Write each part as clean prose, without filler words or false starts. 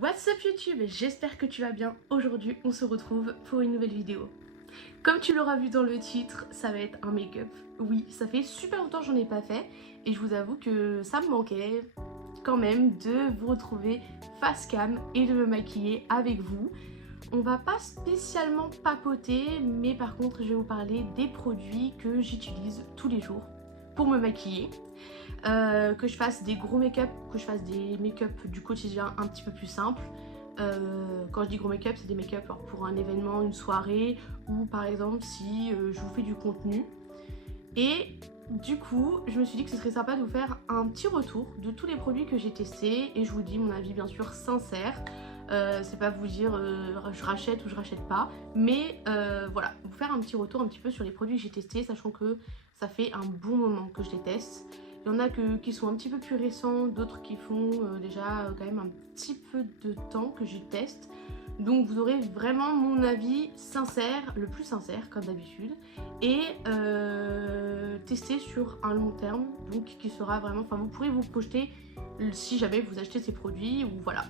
What's up YouTube, j'espère que tu vas bien. Aujourd'hui on se retrouve pour une nouvelle vidéo. Comme tu l'auras vu dans le titre, ça va être un make-up. Oui, ça fait super longtemps que j'en ai pas fait et je vous avoue que ça me manquait quand même de vous retrouver face cam et de me maquiller avec vous. On va pas spécialement papoter, mais par contre je vais vous parler des produits que j'utilise tous les jours pour me maquiller. Que je fasse des gros make-up, que je fasse des make-up du quotidien un petit peu plus simples. Quand je dis gros make-up, c'est des make-up pour un événement, une soirée, ou par exemple si je vous fais du contenu. Et du coup, je me suis dit que ce serait sympa de vous faire un petit retour de tous les produits que j'ai testés, et je vous dis mon avis bien sûr sincère. C'est pas vous dire je rachète ou je rachète pas, mais voilà, vous faire un petit retour un petit peu sur les produits que j'ai testés, sachant que ça fait un bon moment que je les teste. Il y en a qui sont un petit peu plus récents, d'autres qui font déjà quand même un petit peu de temps que je teste. Donc vous aurez vraiment mon avis sincère, le plus sincère comme d'habitude, et testé sur un long terme, donc qui sera vraiment, enfin vous pourrez vous projeter si jamais vous achetez ces produits ou voilà.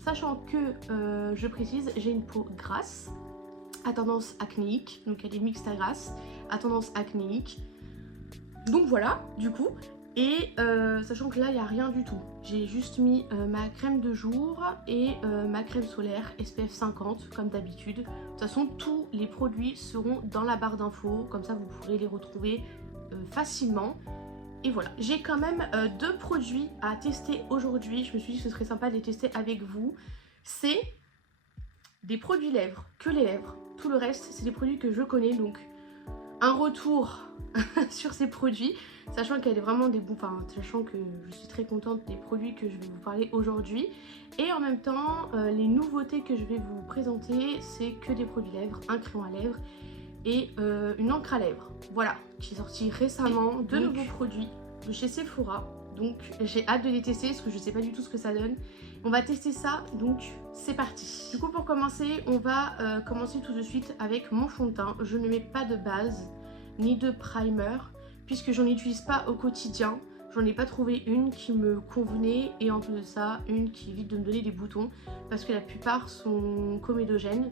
Sachant que, je précise, j'ai une peau grasse, à tendance acnéique, donc elle est mixte à grasse, à tendance acnéique. Donc voilà, du coup, et sachant que là, il n'y a rien du tout. J'ai juste mis ma crème de jour et ma crème solaire SPF 50, comme d'habitude. De toute façon, tous les produits seront dans la barre d'infos, comme ça vous pourrez les retrouver facilement. Et voilà, j'ai quand même deux produits à tester aujourd'hui. Je me suis dit que ce serait sympa de les tester avec vous. C'est des produits lèvres, que les lèvres. Tout le reste, c'est des produits que je connais, donc un retour sur ces produits, sachant qu'elle est vraiment des bons, enfin sachant que je suis très contente des produits que je vais vous parler aujourd'hui. Et en même temps, les nouveautés que je vais vous présenter, c'est que des produits lèvres, un crayon à lèvres et une encre à lèvres, voilà, qui est sorti récemment, de nouveaux produits de chez Sephora. Donc j'ai hâte de les tester parce que je sais pas du tout ce que ça donne. On va tester ça, donc c'est parti. Du coup pour commencer, on va commencer tout de suite avec mon fond de teint. Je ne mets pas de base ni de primer puisque j'en utilise pas au quotidien. J'en ai pas trouvé une qui me convenait et en plus de ça, une qui évite de me donner des boutons parce que la plupart sont comédogènes.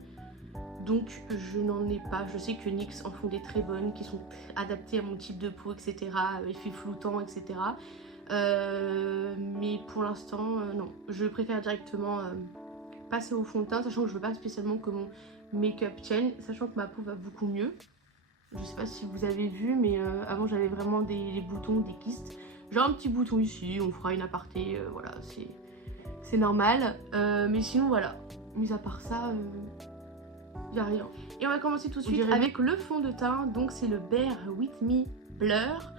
Donc je n'en ai pas. Je sais que NYX en font des très bonnes qui sont adaptées à mon type de peau, etc. Effet floutant, etc. Mais pour l'instant, non. Je préfère directement passer au fond de teint, sachant que je veux pas spécialement que mon make-up tienne, sachant que ma peau va beaucoup mieux. Je sais pas si vous avez vu, mais avant j'avais vraiment des boutons, des kystes. J'ai un petit bouton ici, on fera une aparté, voilà, c'est normal. Mais sinon voilà, mis à part ça... y a rien. Et on va commencer tout de suite avec le fond de teint. Donc c'est le Bare With Me Blur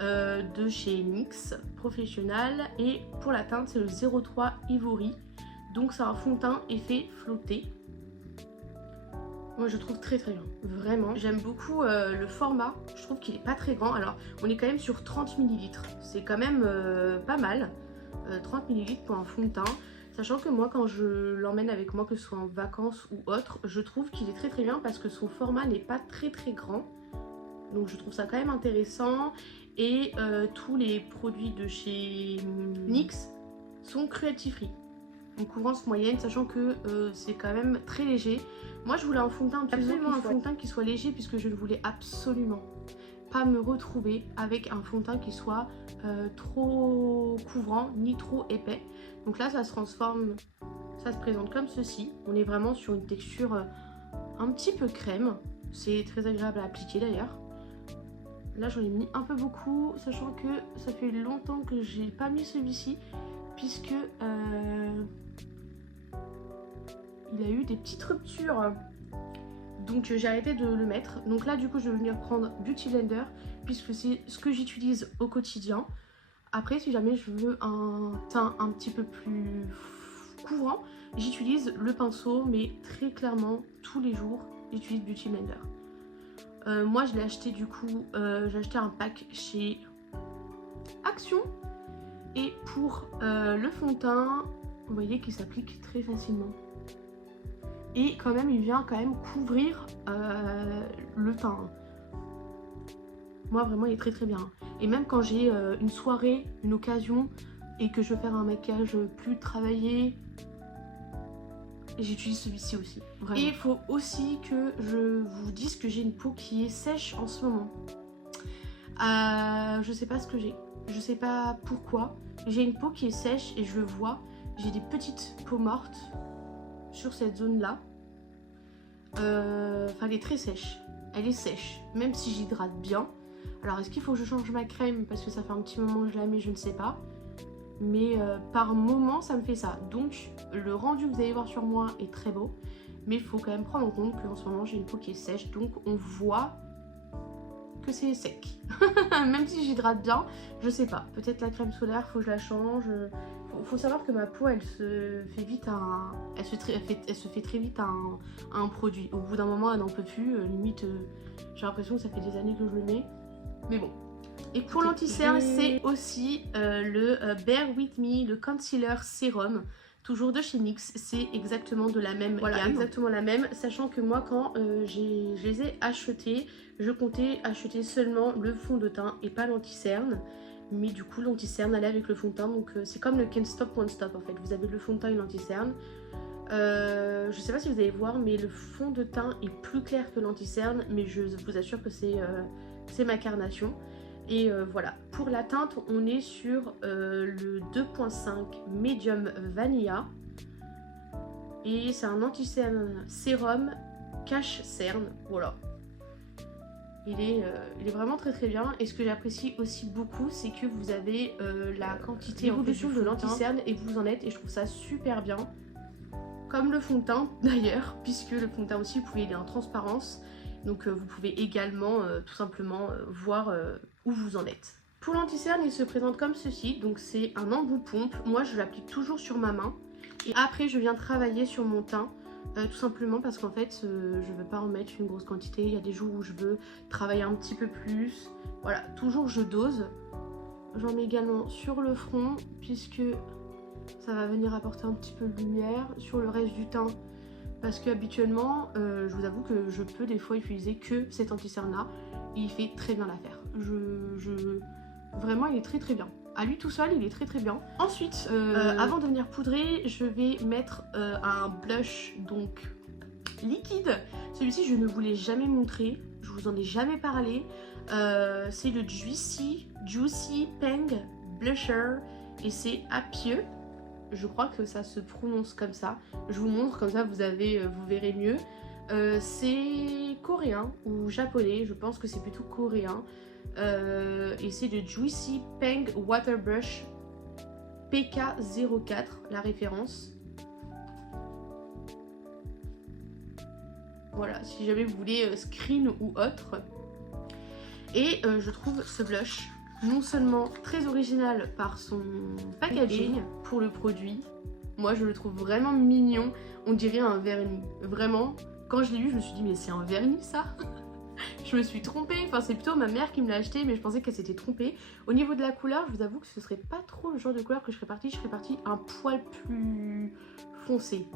de chez NYX Professional. Et pour la teinte c'est le 03 Ivory. Donc c'est un fond de teint effet flotté. Moi je trouve très bien, vraiment. J'aime beaucoup le format, je trouve qu'il est pas très grand. Alors on est quand même sur 30 ml, c'est quand même pas mal. 30 ml pour un fond de teint. Sachant que moi quand je l'emmène avec moi, que ce soit en vacances ou autre, je trouve qu'il est très bien parce que son format n'est pas très grand. Donc je trouve ça quand même intéressant. Et tous les produits de chez NYX sont cruelty free. Donc couvrance moyenne, sachant que c'est quand même très léger. Moi je voulais un fond de teint, absolument un fond de teint qui soit léger puisque je ne voulais absolument pas me retrouver avec un fond de teint qui soit trop couvrant ni trop épais. Donc là ça se transforme, ça se présente comme ceci. On est vraiment sur une texture un petit peu crème. C'est très agréable à appliquer d'ailleurs. Là j'en ai mis un peu beaucoup, sachant que ça fait longtemps que j'ai pas mis celui-ci puisque il a eu des petites ruptures. Donc j'ai arrêté de le mettre. Donc là du coup je vais venir prendre Beauty Blender puisque c'est ce que j'utilise au quotidien. Après si jamais je veux un teint un petit peu plus couvrant, j'utilise le pinceau, mais très clairement tous les jours j'utilise Beauty Blender. Moi je l'ai acheté du coup, j'ai acheté un pack chez Action. Et pour le fond de teint, vous voyez qu'il s'applique très facilement. Et quand même il vient quand même couvrir le teint. Moi vraiment il est très bien. Et même quand j'ai une soirée, une occasion et que je veux faire un maquillage plus travaillé, Et j'utilise celui-ci aussi, vraiment. Et il faut aussi que je vous dise que j'ai une peau qui est sèche en ce moment. Je sais pas ce que j'ai. Je sais pas pourquoi. J'ai une peau qui est sèche et je le vois. J'ai des petites peaux mortes sur cette zone-là. Enfin, elle est très sèche. Elle est sèche, même si j'hydrate bien. Alors, est-ce qu'il faut que je change ma crème parce que ça fait un petit moment que je la mets, je ne sais pas. Mais par moment, ça me fait ça. Donc, le rendu que vous allez voir sur moi est très beau. Mais il faut quand même prendre en compte qu'en ce moment, j'ai une peau qui est sèche. Donc, on voit que c'est sec. Même si j'hydrate bien, je sais pas. Peut-être la crème solaire, faut que je la change. Faut savoir que ma peau, elle se fait vite elle se fait très vite à un produit. Au bout d'un moment, elle n'en peut plus. Limite, j'ai l'impression que ça fait des années que je le mets. Mais bon. Et pour l'anti-cerne, c'est aussi le Bare With Me, le Concealer Sérum. Toujours de chez NYX, c'est exactement de la même gamme. Exactement la même, sachant que moi quand je les ai achetés, je comptais acheter seulement le fond de teint et pas l'anti-cerne. Mais du coup l'anti-cerne allait avec le fond de teint, donc c'est comme le Can't Stop Won't Stop en fait. Vous avez le fond de teint et l'anti-cerne. Je sais pas si vous allez voir, mais le fond de teint est plus clair que l'anti-cerne, mais je vous assure que c'est ma carnation. Et voilà, pour la teinte, on est sur le 2.5 Medium Vanilla. Et c'est un anti-cerne sérum cache cerne, voilà. Il est vraiment très très bien. Et ce que j'apprécie aussi beaucoup, c'est que vous avez la quantité d'évolution de l'anti-cerne et vous en êtes. Et je trouve ça super bien. Comme le fond de teint d'ailleurs, puisque le fond de teint aussi, vous pouvez aller en transparence. Donc vous pouvez également tout simplement voir où vous en êtes. Pour l'anti-cerne, il se présente comme ceci. Donc c'est un embout pompe. Moi je l'applique toujours sur ma main. Et après je viens travailler sur mon teint. Tout simplement parce qu'en fait je ne veux pas en mettre une grosse quantité. Il y a des jours où je veux travailler un petit peu plus. Voilà, toujours je dose. J'en mets également sur le front puisque ça va venir apporter un petit peu de lumière. Sur le reste du teint, parce que habituellement, je vous avoue que je peux des fois utiliser que cet anti-cerne là. Et il fait très bien l'affaire. Vraiment, il est très très bien. À lui tout seul, il est très très bien. Ensuite, avant de venir poudrer, je vais mettre un blush donc liquide. Celui-ci, je ne vous l'ai jamais montré. Je vous en ai jamais parlé. C'est le Juicy Peng Blusher. Et c'est à pieux. Je crois que ça se prononce comme ça. Je vous montre, comme ça vous verrez mieux. C'est coréen ou japonais, je pense que c'est plutôt coréen. Et c'est le Juicy Peng Water Brush PK04, la référence. Voilà, si jamais vous voulez screen ou autre. Et je trouve ce blush non seulement très original par son packaging pour le produit, moi je le trouve vraiment mignon, on dirait un vernis. Vraiment, quand je l'ai vu, je me suis dit mais c'est un vernis ça? Je me suis trompée, enfin c'est plutôt ma mère qui me l'a acheté, mais je pensais qu'elle s'était trompée. Au niveau de la couleur, je vous avoue que ce serait pas trop le genre de couleur que je serais partie un poil plus foncé.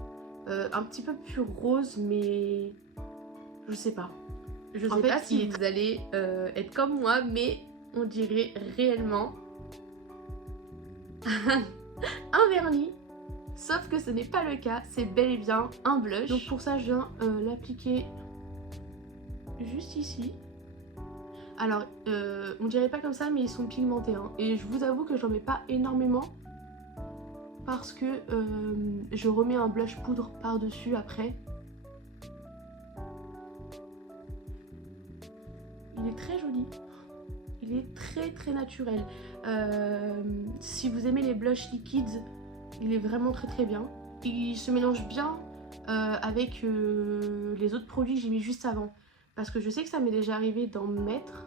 Un petit peu plus rose, mais je sais pas. Je sais pas si vous allez être comme moi, mais on dirait réellement un vernis, sauf que ce n'est pas le cas, c'est bel et bien un blush. Donc pour ça je viens l'appliquer juste ici. Alors on dirait pas comme ça, mais ils sont pigmentés hein. Et je vous avoue que j'en mets pas énormément parce que je remets un blush poudre par dessus après. Il est très joli. Il est très très naturel. Si vous aimez les blushs liquides, il est vraiment très très bien. Il se mélange bien avec les autres produits que j'ai mis juste avant. Parce que je sais que ça m'est déjà arrivé d'en mettre,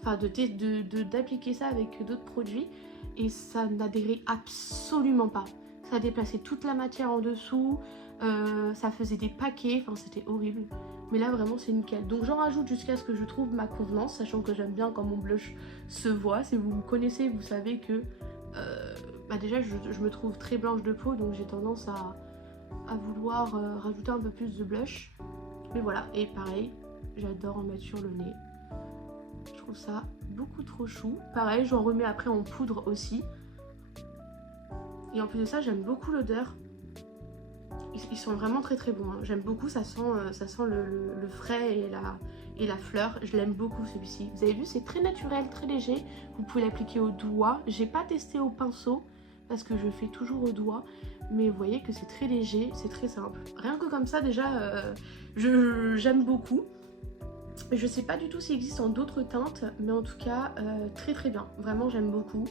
enfin d'appliquer ça avec d'autres produits. Et ça n'adhérait absolument pas. Ça déplaçait toute la matière en dessous. Ça faisait des paquets, enfin c'était horrible. Mais là vraiment c'est nickel. Donc j'en rajoute jusqu'à ce que je trouve ma convenance, sachant que j'aime bien quand mon blush se voit. Si vous me connaissez, vous savez que déjà je me trouve très blanche de peau, donc j'ai tendance à vouloir rajouter un peu plus de blush. Mais voilà, et pareil, j'adore en mettre sur le nez. Je trouve ça beaucoup trop chou. Pareil, j'en remets après en poudre aussi. Et en plus de ça, j'aime beaucoup l'odeur. Ils sont vraiment très très bons, hein. J'aime beaucoup, ça sent le frais et la fleur. Je l'aime beaucoup celui-ci. Vous avez vu, c'est très naturel, très léger. Vous pouvez l'appliquer au doigt. J'ai pas testé au pinceau parce que je fais toujours au doigt. Mais vous voyez que c'est très léger, c'est très simple. Rien que comme ça déjà, j'aime beaucoup. Je sais pas du tout s'il existe en d'autres teintes, mais en tout cas, très très bien. Vraiment, j'aime beaucoup.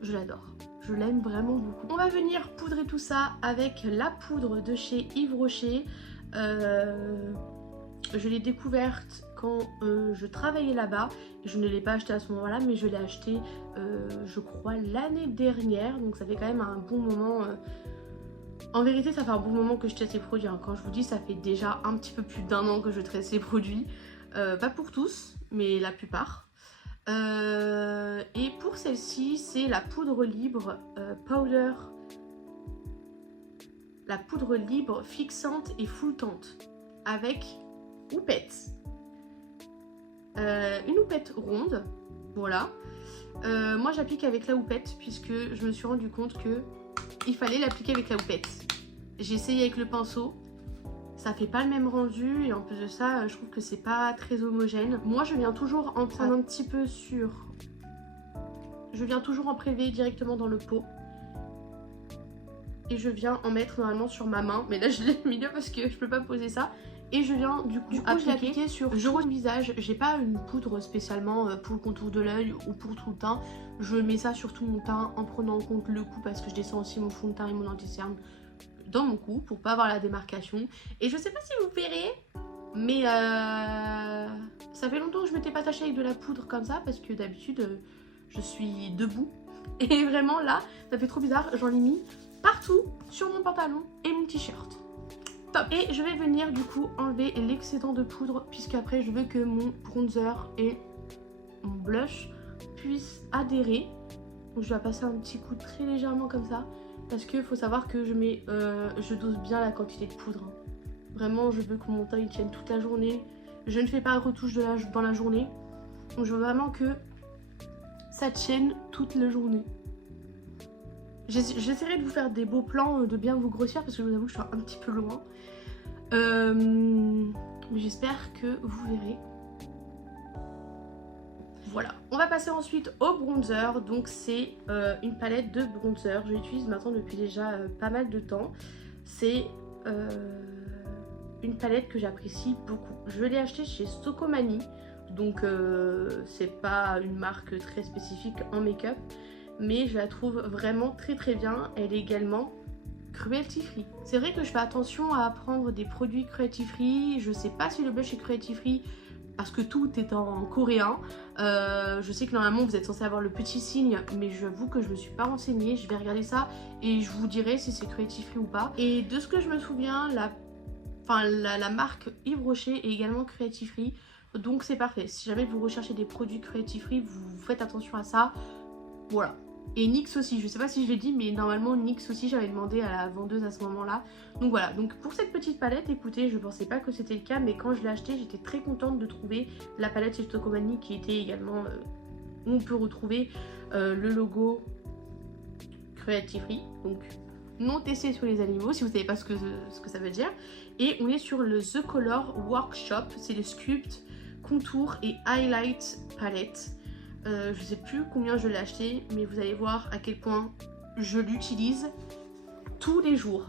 Je l'adore. Je l'aime vraiment beaucoup. On va venir poudrer tout ça avec la poudre de chez Yves Rocher. Je l'ai découverte quand je travaillais là-bas. Je ne l'ai pas acheté à ce moment-là, mais je l'ai acheté, je crois, l'année dernière. Donc ça fait quand même un bon moment. En vérité, ça fait un bon moment que je teste ces produits, hein. Quand je vous dis, ça fait déjà un petit peu plus d'1 an que je teste ces produits. Pas pour tous, mais la plupart. Et pour celle-ci, c'est la poudre libre powder. La poudre libre fixante et floutante avec houppette. Une houppette ronde, voilà. Moi j'applique avec la houppette puisque je me suis rendu compte que il fallait l'appliquer avec la houppette. J'ai essayé avec le pinceau, ça fait pas le même rendu et en plus de ça, je trouve que c'est pas très homogène. Moi je viens toujours en prendre un petit peu sur... Je viens toujours en prélever directement dans le pot. Et je viens en mettre normalement sur ma main, mais là je l'ai mis là parce que je peux pas poser ça. Et je viens du coup appliquer sur tout mon visage. J'ai pas une poudre spécialement pour le contour de l'œil ou pour tout le teint. Je mets ça sur tout mon teint en prenant en compte le cou parce que je descends aussi mon fond de teint et mon anti-cerne dans mon cou pour pas avoir la démarcation. Et je sais pas si vous verrez, mais ça fait longtemps que je m'étais pas attachée avec de la poudre comme ça parce que d'habitude je suis debout. Et vraiment là, ça fait trop bizarre, j'en ai mis partout sur mon pantalon et mon t-shirt. Top. Et je vais venir du coup enlever l'excédent de poudre puisque après je veux que mon bronzer et mon blush puissent adhérer. Donc je vais passer un petit coup très légèrement comme ça parce qu'il faut savoir que je dose bien la quantité de poudre, hein. Vraiment je veux que mon teint il tienne toute la journée. Je ne fais pas de retouche dans la journée. Donc je veux vraiment que ça tienne toute la journée. J'essaierai de vous faire des beaux plans, de bien vous grossir parce que je vous avoue que je suis un petit peu loin. Mais j'espère que vous verrez. Voilà. On va passer ensuite au bronzer. Donc c'est une palette de bronzer. Je l'utilise maintenant depuis déjà pas mal de temps. C'est une palette que j'apprécie beaucoup. Je l'ai achetée chez Stocomanie. Donc c'est pas une marque très spécifique en make-up. Mais je la trouve vraiment très très bien. Elle est également cruelty free. C'est vrai que je fais attention à prendre des produits cruelty free. Je sais pas si le blush est cruelty free parce que tout est en coréen. Je sais que normalement vous êtes censé avoir le petit signe, mais j'avoue que je me suis pas renseignée. Je vais regarder ça et je vous dirai si c'est cruelty free ou pas. Et de ce que je me souviens, la marque Yves Rocher est également cruelty free. Donc c'est parfait. Si jamais vous recherchez des produits cruelty free, vous faites attention à ça. Voilà. Et NYX aussi, je sais pas si je l'ai dit, mais normalement NYX aussi, j'avais demandé à la vendeuse à ce moment-là. Donc voilà, donc pour cette petite palette, écoutez, je pensais pas que c'était le cas, mais quand je l'ai achetée, j'étais très contente de trouver la palette chez Stocomanie qui était également, où on peut retrouver le logo Cruelty Free, donc non testé sur les animaux, si vous savez pas ce que ça veut dire. Et on est sur le The Color Workshop, c'est le Sculpt, Contour et Highlight Palette. Je sais plus combien je l'ai acheté, mais vous allez voir à quel point je l'utilise tous les jours.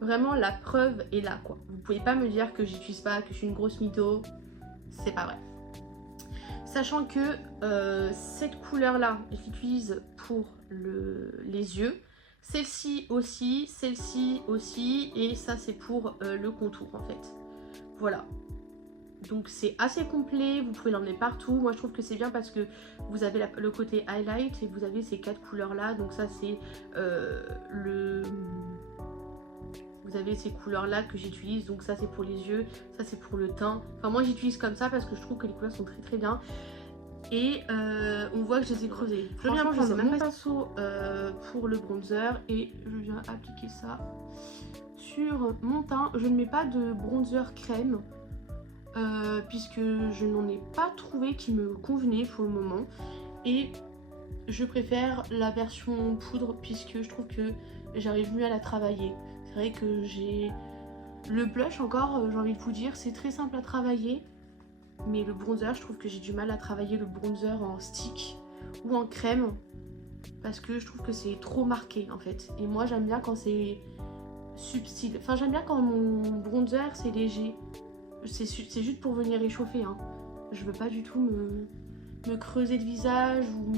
Vraiment, la preuve est là, quoi. Vous pouvez pas me dire que j'utilise pas, que je suis une grosse mytho. C'est pas vrai. Sachant que cette couleur-là, je l'utilise pour les yeux. Celle-ci aussi, et ça c'est pour le contour en fait. Voilà. Donc c'est assez complet, vous pouvez l'emmener partout. Moi je trouve que c'est bien parce que vous avez le côté highlight et vous avez ces 4 couleurs là. Donc ça c'est vous avez ces couleurs là que j'utilise. Donc ça c'est pour les yeux, ça c'est pour le teint. Enfin moi j'utilise comme ça parce que je trouve que les couleurs sont très très bien. Et on voit que je les ai creusées. Je viens prendre mon pinceau pour le bronzer et je viens appliquer ça sur mon teint. Je ne mets pas de bronzer crème. Puisque je n'en ai pas trouvé qui me convenait pour le moment et je préfère la version poudre puisque je trouve que j'arrive mieux à la travailler. C'est vrai que j'ai... Le blush encore, j'ai envie de vous dire, c'est très simple à travailler. Mais le bronzer, je trouve que j'ai du mal à travailler le bronzer en stick ou en crème. Parce que je trouve que c'est trop marqué en fait. Et moi j'aime bien quand c'est subtil. Enfin j'aime bien quand mon bronzer c'est léger. C'est juste pour venir réchauffer. Hein. Je veux pas du tout me creuser le visage ou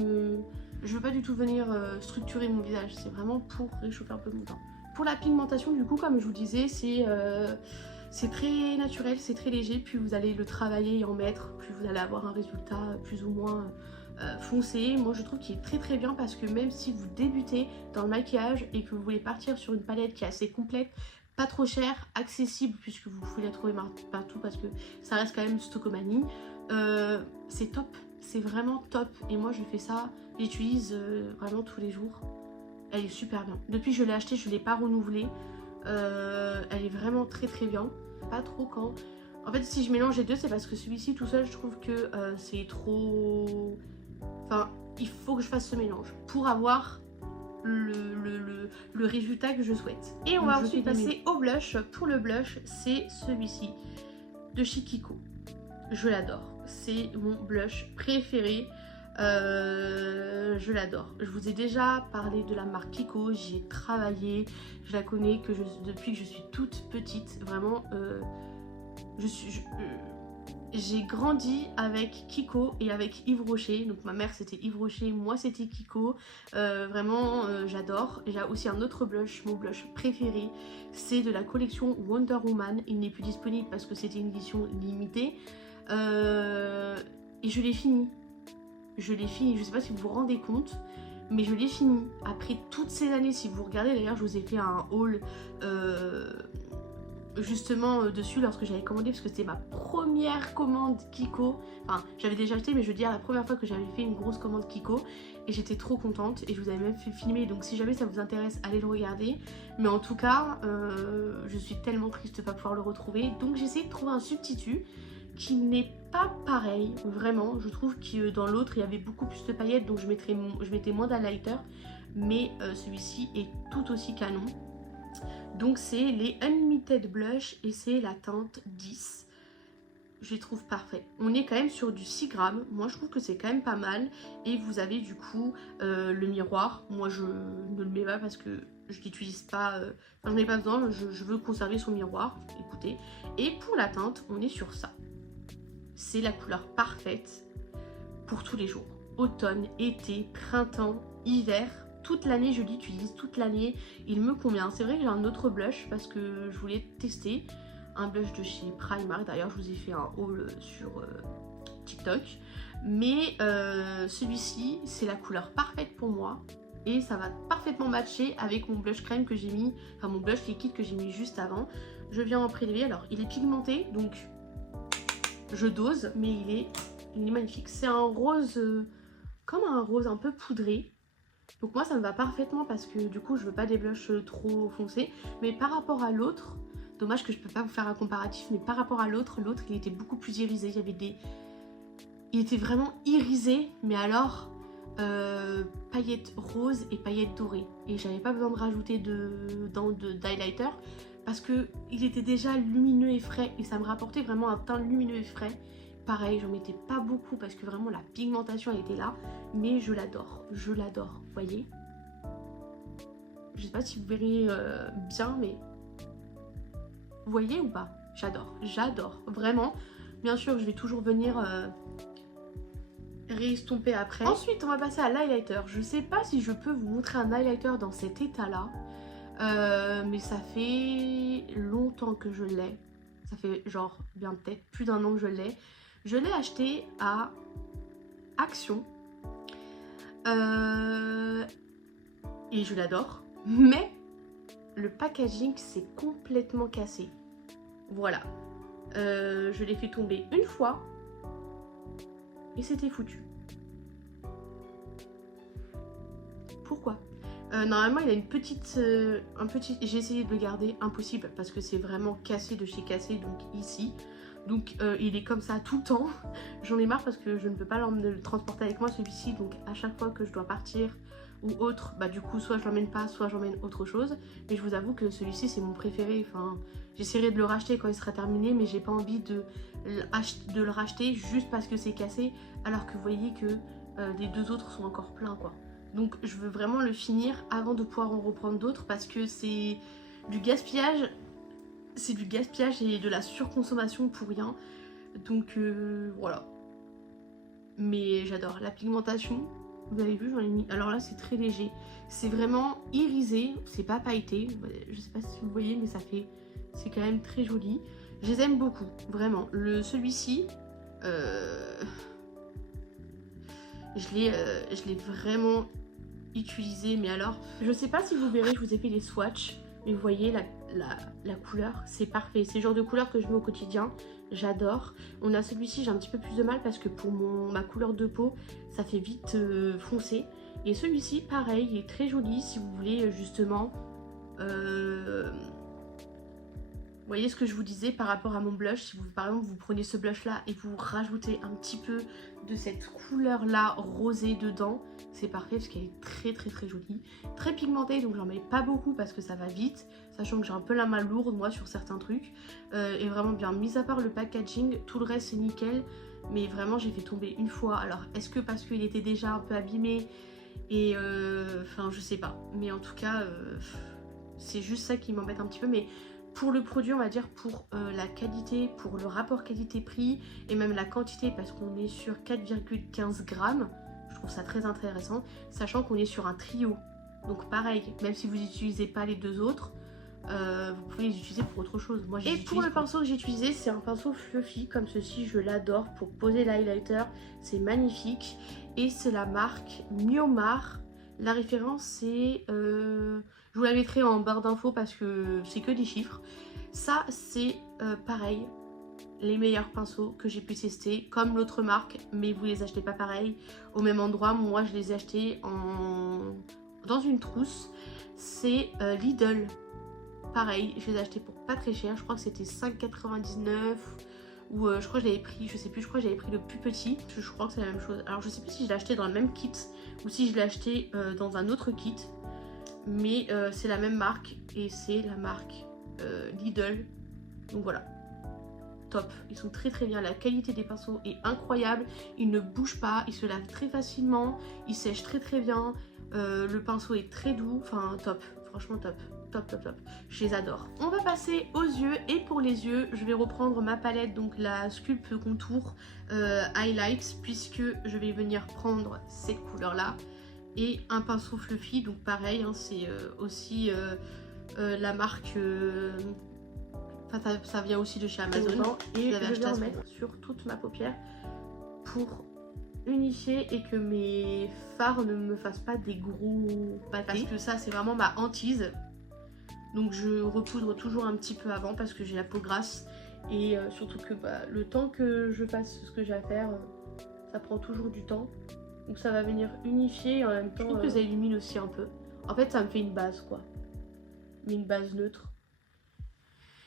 je veux pas du tout venir structurer mon visage. C'est vraiment pour réchauffer un peu mon teint. Pour la pigmentation du coup comme je vous disais c'est très naturel, c'est très léger. Plus vous allez le travailler et en mettre, plus vous allez avoir un résultat plus ou moins foncé. Moi je trouve qu'il est très très bien parce que même si vous débutez dans le maquillage et que vous voulez partir sur une palette qui est assez complète, pas trop chère, accessible puisque vous pouvez la trouver partout parce que ça reste quand même Stocomanie, c'est top, c'est vraiment top. Et moi je fais ça, j'utilise vraiment tous les jours. Elle est super bien. Depuis que je l'ai acheté, je ne l'ai pas renouvelée. Elle est vraiment très très bien. Pas trop quand... En fait si je mélange les deux c'est parce que celui-ci tout seul je trouve que c'est trop... Enfin il faut que je fasse ce mélange pour avoir le résultat que je souhaite. Et on va ensuite passer au blush. Pour le blush c'est celui-ci de chez Kiko. Je l'adore. C'est mon blush préféré. Je l'adore. Je vous ai déjà parlé de la marque Kiko, j'y ai travaillé, je la connais depuis que je suis toute petite. Vraiment, j'ai grandi avec Kiko et avec Yves Rocher. Donc ma mère c'était Yves Rocher, moi c'était Kiko. Vraiment j'adore. J'ai aussi un autre blush, mon blush préféré. C'est de la collection Wonder Woman. Il n'est plus disponible parce que c'était une édition limitée. Et je l'ai fini. Je l'ai fini, je sais pas si vous vous rendez compte, mais je l'ai fini. Après toutes ces années, si vous regardez, d'ailleurs je vous ai fait un haul justement dessus lorsque j'avais commandé, parce que c'était ma première commande Kiko. Enfin, j'avais déjà acheté, mais je veux dire la première fois que j'avais fait une grosse commande Kiko. Et j'étais trop contente, et je vous avais même fait filmer, donc si jamais ça vous intéresse, allez le regarder. Mais en tout cas, je suis tellement triste de ne pas pouvoir le retrouver, donc j'ai essayé de trouver un substitut qui n'est pas pareil, vraiment. Je trouve que dans l'autre il y avait beaucoup plus de paillettes, donc je mettais moins d'highlighter, mais celui-ci est tout aussi canon. Donc c'est les Unlimited Blush et c'est la teinte 10. Je les trouve parfaits. On est quand même sur du 6 grammes, moi je trouve que c'est quand même pas mal. Et vous avez du coup le miroir. Moi je ne le mets pas parce que je l'utilise pas, enfin j'en ai pas besoin, je veux conserver son miroir, écoutez. Et pour la teinte, on est sur ça. C'est la couleur parfaite pour tous les jours. Automne, été, printemps, hiver, toute l'année je l'utilise, toute l'année il me convient. C'est vrai que j'ai un autre blush parce que je voulais tester un blush de chez Primark. D'ailleurs je vous ai fait un haul sur TikTok. Mais celui-ci c'est la couleur parfaite pour moi. Et ça va parfaitement matcher avec mon blush crème que j'ai mis, enfin mon blush liquide que j'ai mis juste avant. Je viens en prélever, alors il est pigmenté donc je dose, mais il est magnifique. C'est un rose, comme un rose un peu poudré. Donc moi ça me va parfaitement parce que du coup je veux pas des blushs trop foncés. Mais par rapport à l'autre, dommage que je peux pas vous faire un comparatif, mais par rapport à l'autre il était beaucoup plus irisé. Il y avait des... Il était vraiment irisé, mais alors paillettes roses et paillettes dorées. Et j'avais pas besoin de rajouter d'highlighter parce que il était déjà lumineux et frais et ça me rapportait vraiment un teint lumineux et frais. Pareil, j'en mettais pas beaucoup parce que vraiment la pigmentation elle était là, mais je l'adore, vous voyez. Je sais pas si vous verrez bien, mais vous voyez ou pas? J'adore, vraiment. Bien sûr, je vais toujours venir réestomper après. Ensuite, on va passer à l'highlighter. Je sais pas si je peux vous montrer un highlighter dans cet état-là. Mais ça fait longtemps que je l'ai. Ça fait genre bien peut-être plus d'un an que je l'ai. Je l'ai acheté à Action. Et je l'adore. Mais le packaging s'est complètement cassé. Voilà. Je l'ai fait tomber une fois. Et c'était foutu. Pourquoi ? Normalement il a une petite, j'ai essayé de le garder, impossible parce que c'est vraiment cassé de chez cassé, donc ici. Donc il est comme ça tout le temps. J'en ai marre parce que je ne peux pas le transporter avec moi celui-ci, donc à chaque fois que je dois partir ou autre, bah du coup soit je l'emmène pas, soit j'emmène autre chose. Mais je vous avoue que celui-ci c'est mon préféré, enfin j'essaierai de le racheter quand il sera terminé, mais j'ai pas envie de le racheter juste parce que c'est cassé, alors que vous voyez que les deux autres sont encore pleins quoi. Donc je veux vraiment le finir avant de pouvoir en reprendre d'autres, parce que c'est du gaspillage, et de la surconsommation pour rien. Donc voilà. Mais j'adore la pigmentation. Vous avez vu, j'en ai mis. Alors là, c'est très léger. C'est vraiment irisé. C'est pas pailleté. Je sais pas si vous voyez, mais ça fait. C'est quand même très joli. Je les aime beaucoup, vraiment. Celui-ci, je l'ai vraiment utilisé. Mais alors, je sais pas si vous verrez, je vous ai fait les swatchs. Mais vous voyez la couleur, c'est parfait. C'est le genre de couleur que je mets au quotidien. J'adore. On a celui-ci, j'ai un petit peu plus de mal parce que pour ma couleur de peau, ça fait vite foncé. Et celui-ci, pareil, il est très joli si vous voulez justement... Vous voyez ce que je vous disais par rapport à mon blush. Si vous, par exemple, vous prenez ce blush là et vous rajoutez un petit peu de cette couleur là rosée dedans, c'est parfait parce qu'elle est très jolie. Très pigmentée, donc j'en mets pas beaucoup parce que ça va vite, sachant que j'ai un peu la main lourde moi sur certains trucs. Et vraiment bien, mis à part le packaging, tout le reste c'est nickel. Mais vraiment j'ai fait tomber une fois. Alors est-ce que parce qu'il était déjà un peu abîmé et enfin je sais pas. Mais en tout cas c'est juste ça qui m'embête un petit peu. Mais pour le produit, on va dire, pour la qualité, pour le rapport qualité-prix et même la quantité, parce qu'on est sur 4,15 grammes, je trouve ça très intéressant, sachant qu'on est sur un trio. Donc pareil, même si vous n'utilisez pas les deux autres, vous pouvez les utiliser pour autre chose. Moi, et pour le pinceau que j'ai utilisé, c'est un pinceau fluffy comme ceci, je l'adore pour poser l'highlighter, c'est magnifique. Et c'est la marque Miomar. La référence c'est... je vous la mettrai en barre d'infos parce que c'est que des chiffres. Ça c'est pareil, les meilleurs pinceaux que j'ai pu tester, comme l'autre marque, mais vous les achetez pas pareil au même endroit. Moi je les ai achetés dans une trousse. C'est Lidl. Pareil, je les ai achetés pour pas très cher. Je crois que c'était 5,99 ou je crois que j'avais pris, je sais plus, je crois que j'avais pris le plus petit. Je crois que c'est la même chose. Alors je sais plus si je l'ai acheté dans le même kit ou si je l'ai acheté dans un autre kit. Mais c'est la même marque et c'est la marque Lidl. Donc voilà, top. Ils sont très bien. La qualité des pinceaux est incroyable. Ils ne bougent pas, ils se lavent très facilement, ils sèchent très bien. Le pinceau est très doux, enfin top, franchement top. Top, je les adore. On va passer aux yeux, et pour les yeux je vais reprendre ma palette, donc la Sculpt Contour Highlights, puisque je vais venir prendre cette couleur là et un pinceau fluffy. Donc pareil hein, c'est aussi la marque ça vient aussi de chez Amazon, et je vais en mettre sur toute ma paupière pour unifier et que mes fards ne me fassent pas des gros pâtés, parce que ça c'est vraiment ma hantise. Donc je repoudre toujours un petit peu avant parce que j'ai la peau grasse, et surtout que le temps que je fasse ce que j'ai à faire, ça prend toujours du temps. Donc ça va venir unifier et en même temps je trouve que ça illumine aussi un peu. En fait ça me fait une base quoi, mais une base neutre.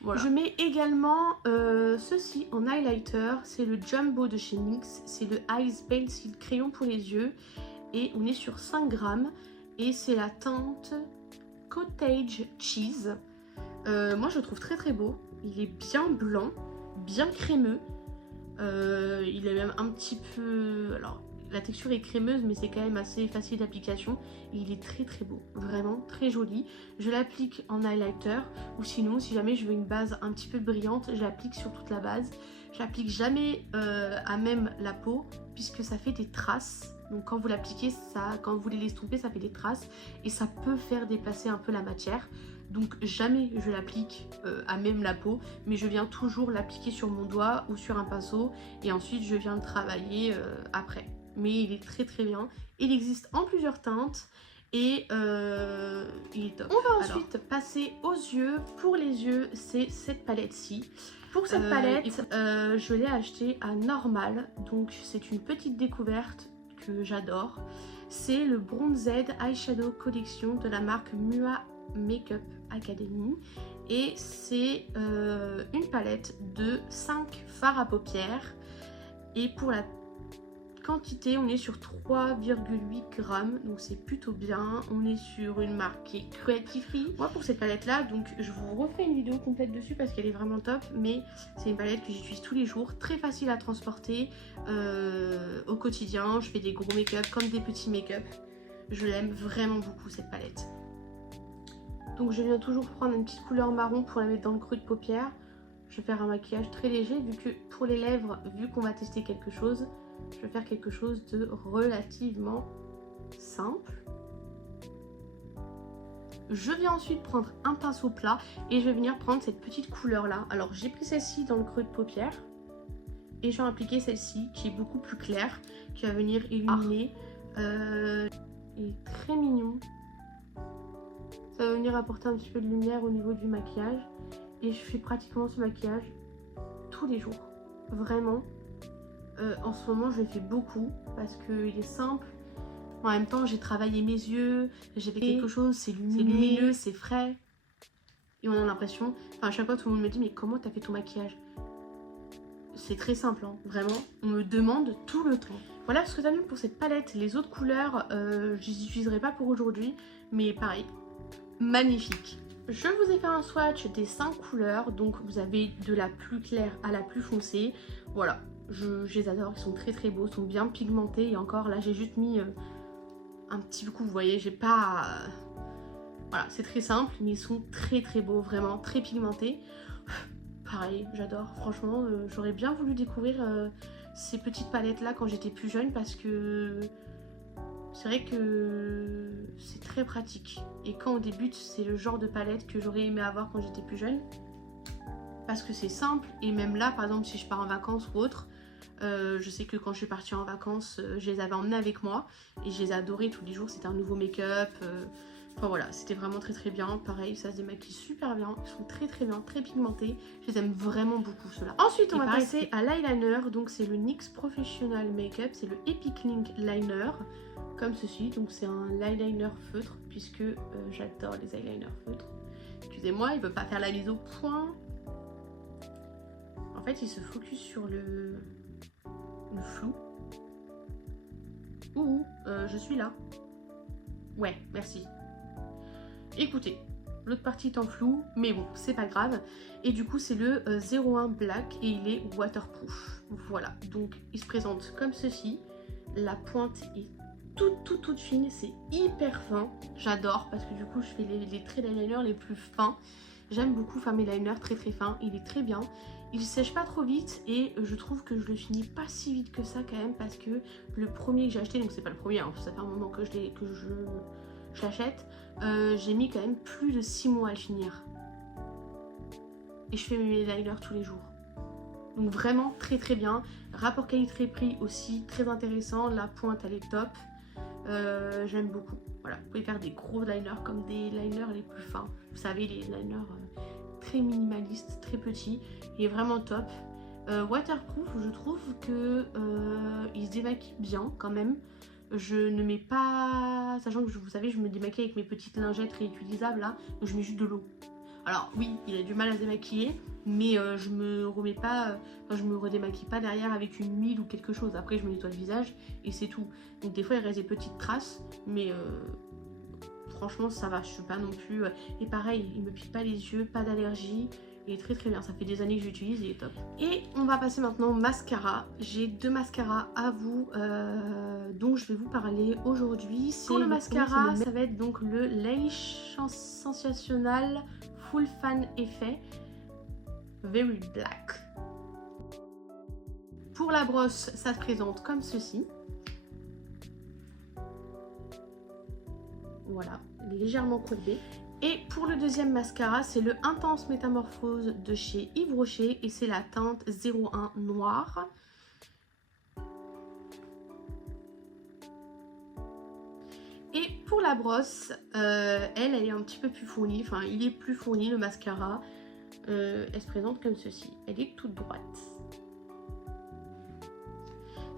Voilà. Je mets également ceci en highlighter, c'est le Jumbo de chez NYX, c'est le Eyes Pencil crayon pour les yeux, et on est sur 5 grammes et c'est la teinte Cottage Cheese. Moi je le trouve très beau, il est bien blanc, bien crémeux, il est même un petit peu... Alors la texture est crémeuse mais c'est quand même assez facile d'application, et il est très beau, vraiment très joli. Je l'applique en highlighter, ou sinon si jamais je veux une base un petit peu brillante, je l'applique sur toute la base. Je l'applique jamais à même la peau puisque ça fait des traces. Donc quand vous l'appliquez, quand vous les l'estompez, ça fait des traces et ça peut faire déplacer un peu la matière. Donc jamais je l'applique à même la peau, mais je viens toujours l'appliquer sur mon doigt ou sur un pinceau, et ensuite je viens le travailler après. Mais il est très bien. Il existe en plusieurs teintes et il est top. On va ensuite passer aux yeux. Pour les yeux, c'est cette palette-ci. Pour cette palette, je l'ai achetée à Normal, donc c'est une petite découverte que j'adore. C'est le Bronzed Eyeshadow Collection de la marque Mua Makeup Academy, et c'est une palette de 5 fards à paupières. Et pour la quantité, on est sur 3,8 grammes, donc c'est plutôt bien. On est sur une marque qui est Cruelty Free. Moi pour cette palette là, donc je vous referai une vidéo complète dessus parce qu'elle est vraiment top, mais c'est une palette que j'utilise tous les jours, très facile à transporter au quotidien. Je fais des gros make-up comme des petits make-up. Je l'aime vraiment beaucoup cette palette. Donc je viens toujours prendre une petite couleur marron pour la mettre dans le creux de paupière. Je vais faire un maquillage très léger vu que pour les lèvres, vu qu'on va tester quelque chose, je vais faire quelque chose de relativement simple. Je vais ensuite prendre un pinceau plat et je vais venir prendre cette petite couleur là. Alors j'ai pris celle-ci dans le creux de paupière et je vais appliquer celle-ci qui est beaucoup plus claire, qui va venir illuminer. Il est très mignon. Ça va venir apporter un petit peu de lumière au niveau du maquillage. Et je fais pratiquement ce maquillage tous les jours. Vraiment. En ce moment, je le fais beaucoup parce qu'il est simple. En même temps, j'ai travaillé mes yeux. J'ai fait quelque chose, c'est lumineux, c'est frais. Et on a l'impression... Enfin, à chaque fois, tout le monde me dit, mais comment t'as fait ton maquillage? C'est très simple, hein, vraiment. On me demande tout le temps. Voilà ce que ça donne pour cette palette. Les autres couleurs, je les utiliserai pas pour aujourd'hui. Mais pareil, magnifique. Je vous ai fait un swatch des 5 couleurs, donc vous avez de la plus claire à la plus foncée. Voilà, je les adore, ils sont très très beaux, ils sont bien pigmentés. Et encore là, j'ai juste mis un petit coup, vous voyez, j'ai pas... Voilà, c'est très simple, mais ils sont très très beaux, vraiment très pigmentés. Pareil, j'adore, franchement, j'aurais bien voulu découvrir ces petites palettes là quand j'étais plus jeune parce que... C'est vrai que c'est très pratique. Et quand on débute, c'est le genre de palette que j'aurais aimé avoir quand j'étais plus jeune. Parce que c'est simple. Et même là, par exemple, si je pars en vacances ou autre, je sais que quand je suis partie en vacances, je les avais emmenés avec moi. Et je les ai adorés tous les jours. C'était un nouveau make-up. Enfin voilà, c'était vraiment très très bien. Pareil, ça se démaquille super bien. Ils sont très très bien, très pigmentés. Je les aime vraiment beaucoup ceux-là. Ensuite, on va passer à l'eyeliner. Donc c'est le NYX Professional Makeup. C'est le Epic Link Liner. Comme ceci, donc c'est un eyeliner feutre puisque j'adore les eyeliners feutres. Excusez-moi, il ne veut pas faire la mise au point. En fait, il se focus sur le flou. Ouh, je suis là. Ouais, merci. Écoutez, l'autre partie est en flou, mais bon, c'est pas grave. Et du coup, c'est le 01 Black et il est waterproof. Voilà, donc il se présente comme ceci. La pointe est toute fine, c'est hyper fin. J'adore parce que du coup je fais les traits d'eyeliner les plus fins. J'aime beaucoup faire mes liners très très fins, il est très bien. Il sèche pas trop vite et je trouve que je le finis pas si vite que ça quand même parce que le premier que j'ai acheté, donc c'est pas le premier, hein, ça fait un moment que je l'achète, j'ai mis quand même plus de 6 mois à le finir. Et je fais mes liners tous les jours. Donc vraiment très très bien. Rapport qualité-prix aussi très intéressant. La pointe elle est top. J'aime beaucoup. Voilà, vous pouvez faire des gros liners comme des liners les plus fins. Vous savez, les liners très minimalistes, très petits. Il est vraiment top. Waterproof, je trouve que il se démaquille bien quand même. Je ne mets pas... Sachant que vous savez, je me démaquille avec mes petites lingettes réutilisables là. Donc je mets juste de l'eau. Alors oui, il a du mal à se démaquiller, mais je me remets pas, je me redémaquille pas derrière avec une huile ou quelque chose. Après je me nettoie le visage et c'est tout. Donc des fois il reste des petites traces, mais franchement ça va, je suis pas non plus... Et pareil, il me pique pas les yeux, pas d'allergie. Il est très très bien, ça fait des années que j'utilise, il est top. Et on va passer maintenant au mascara. J'ai 2 mascaras à vous, dont je vais vous parler aujourd'hui. Pour le mascara, ça va être donc le Lash Sensational Full Fan Effect Very Black. Pour la brosse, ça se présente comme ceci. Voilà, légèrement courbé. Et pour le deuxième mascara, c'est le Intense Métamorphose de chez Yves Rocher et c'est la teinte 01 Noir. Et pour la brosse, elle est un petit peu plus fournie, enfin il est plus fourni le mascara. Elle se présente comme ceci, elle est toute droite.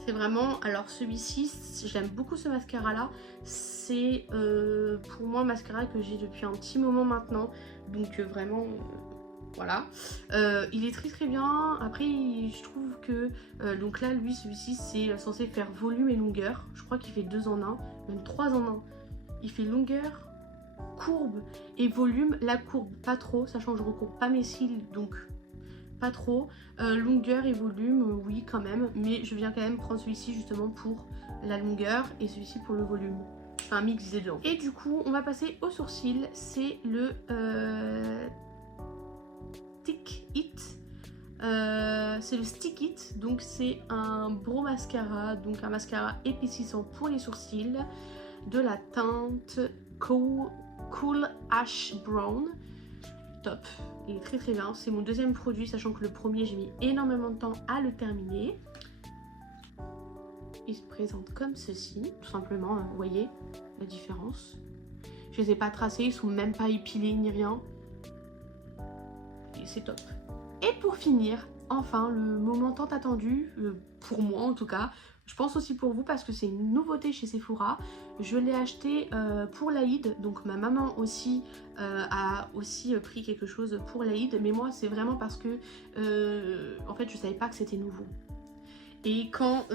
C'est vraiment, alors celui-ci, j'aime beaucoup ce mascara là, c'est pour moi un mascara que j'ai depuis un petit moment maintenant, donc vraiment Voilà, il est très bien. Après je trouve que donc là lui celui-ci c'est censé faire volume et longueur. Je crois qu'il fait 2 en 1, même 3 en 1. Il fait longueur, courbe et volume. La courbe pas trop, sachant que je recourbe pas mes cils donc pas trop. Longueur et volume oui quand même, mais je viens quand même prendre celui-ci justement pour la longueur et celui-ci pour le volume. Enfin un mix des deux. Et du coup on va passer au sourcil. C'est le Stick It. C'est le Stick It, donc c'est un brow mascara, donc un mascara épaississant pour les sourcils de la teinte Cool Ash Brown. Top, il est très bien. C'est mon deuxième produit, sachant que le premier j'ai mis énormément de temps à le terminer. Il se présente comme ceci, tout simplement, vous voyez la différence. Je les ai pas tracés, ils sont même pas épilés ni rien. Et c'est top. Et pour finir, enfin le moment tant attendu, pour moi en tout cas, je pense aussi pour vous parce que c'est une nouveauté chez Sephora. Je l'ai acheté pour l'Aïd, donc ma maman aussi a aussi pris quelque chose pour l'Aïd, mais moi c'est vraiment parce que en fait je savais pas que c'était nouveau. Et quand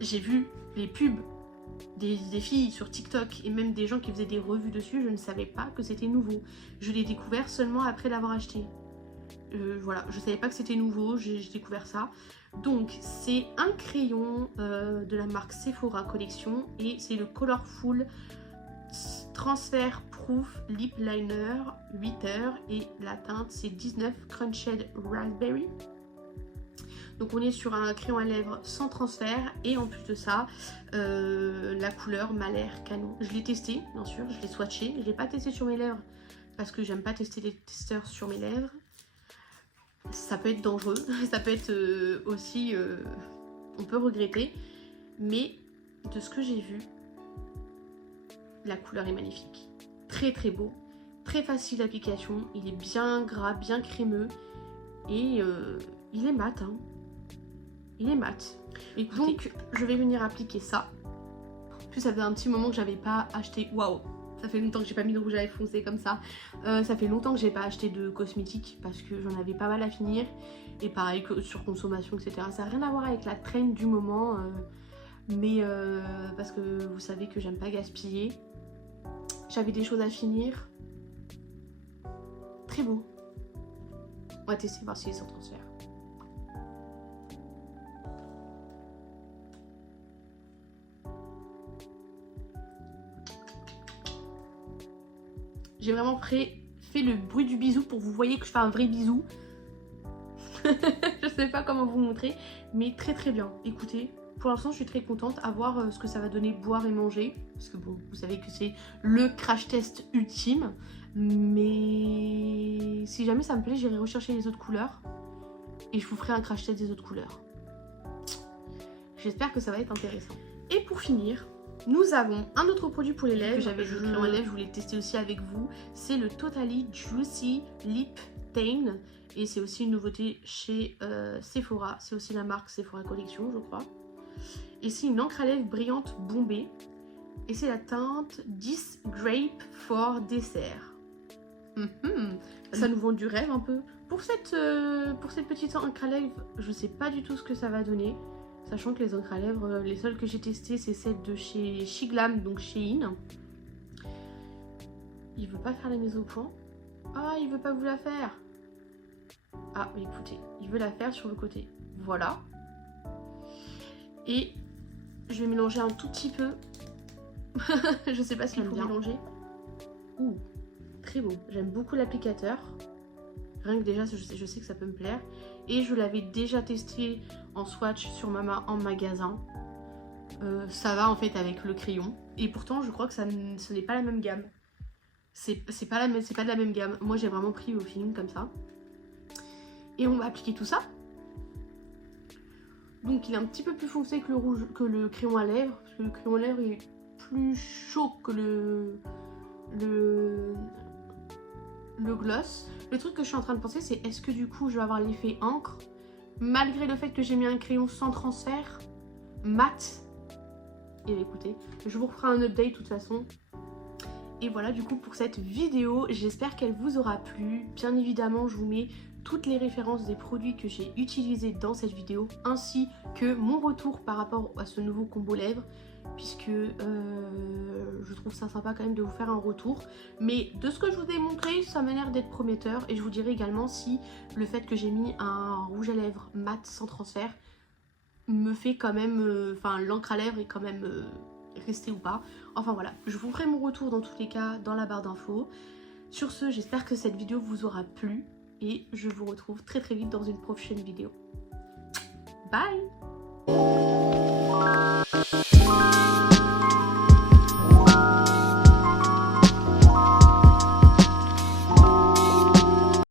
j'ai vu les pubs des filles sur TikTok et même des gens qui faisaient des revues dessus, je ne savais pas que c'était nouveau. Je l'ai découvert seulement après l'avoir acheté. Voilà, je savais pas que c'était nouveau, j'ai découvert ça. Donc c'est un crayon de la marque Sephora Collection et c'est le Colorful Transfer Proof Lip Liner 8 heures et la teinte c'est 19 Crunched Raspberry. Donc on est sur un crayon à lèvres sans transfert et en plus de ça, la couleur m'a l'air canon. Je l'ai testé, bien sûr, je l'ai swatché. Je l'ai pas testé sur mes lèvres parce que j'aime pas tester des testeurs sur mes lèvres. Ça peut être dangereux, ça peut être aussi, on peut regretter. Mais de ce que j'ai vu, la couleur est magnifique. Très beau, très facile d'application. Il est bien gras, bien crémeux et il est mat, hein. Il est mat. Écoutez, donc je vais venir appliquer ça. En plus ça faisait un petit moment que j'avais pas acheté. Waouh, ça fait longtemps que j'ai pas mis de rouge à lèvres foncé comme ça. Ça fait longtemps que j'ai pas acheté de cosmétiques parce que j'en avais pas mal à finir. Et pareil que sur consommation, etc. Ça n'a rien à voir avec la trend du moment. Mais parce que vous savez que j'aime pas gaspiller. J'avais des choses à finir. Très beau. On va tester voir s'il est sans transfert. J'ai vraiment fait le bruit du bisou pour que vous voyez que je fais un vrai bisou. Je sais pas comment vous montrer, mais très bien. Écoutez, pour l'instant je suis très contente à voir ce que ça va donner boire et manger. Parce que bon, vous savez que c'est le crash test ultime. Mais si jamais ça me plaît, j'irai rechercher les autres couleurs. Et je vous ferai un crash test des autres couleurs. J'espère que ça va être intéressant. Et pour finir, nous avons un autre produit pour les lèvres. J'avais le crayon à lèvres, je voulais tester aussi avec vous. C'est le Totally Juicy Lip Stain. Et c'est aussi une nouveauté chez Sephora. C'est aussi la marque Sephora Collection, je crois. Et c'est une encre à lèvres brillante bombée. Et c'est la teinte 10 Grape for Dessert. Ça nous vend du rêve un peu. Pour cette petite encre à lèvres, je sais pas du tout ce que ça va donner. Sachant que les encres à lèvres, les seules que j'ai testées, c'est celles de chez Shiglam, donc Shein. Il veut pas faire la mise au point. Ah, il veut pas vous la faire. Ah, écoutez, il veut la faire sur le côté. Voilà. Et je vais mélanger un tout petit peu. Je sais pas s'il faut mélanger. Ouh, très beau. J'aime beaucoup l'applicateur. Rien que déjà, je sais que ça peut me plaire. Et je l'avais déjà testé en swatch sur ma main en magasin. Ça va en fait avec le crayon. Et pourtant, je crois que ce n'est pas la même gamme. C'est pas de la même gamme. Moi, j'ai vraiment pris au feeling comme ça. Et on va appliquer tout ça. Donc, il est un petit peu plus foncé que le rouge, que le crayon à lèvres. Parce que le crayon à lèvres est plus chaud que le gloss. Le truc que je suis en train de penser, c'est est-ce que du coup je vais avoir l'effet encre malgré le fait que j'ai mis un crayon sans transfert mat. Et écoutez, je vous referai un update de toute façon. Et voilà du coup pour cette vidéo, j'espère qu'elle vous aura plu. Bien évidemment, je vous mets toutes les références des produits que j'ai utilisés dans cette vidéo, ainsi que mon retour par rapport à ce nouveau combo lèvres, puisque je trouve ça sympa quand même de vous faire un retour. Mais de ce que je vous ai montré, ça m'a l'air d'être prometteur, et je vous dirai également si le fait que j'ai mis un rouge à lèvres mat sans transfert me fait quand même, enfin l'encre à lèvres est quand même restée ou pas. Enfin voilà, je vous ferai mon retour dans tous les cas dans la barre d'infos. Sur ce, j'espère que cette vidéo vous aura plu et je vous retrouve très très vite dans une prochaine vidéo. Bye!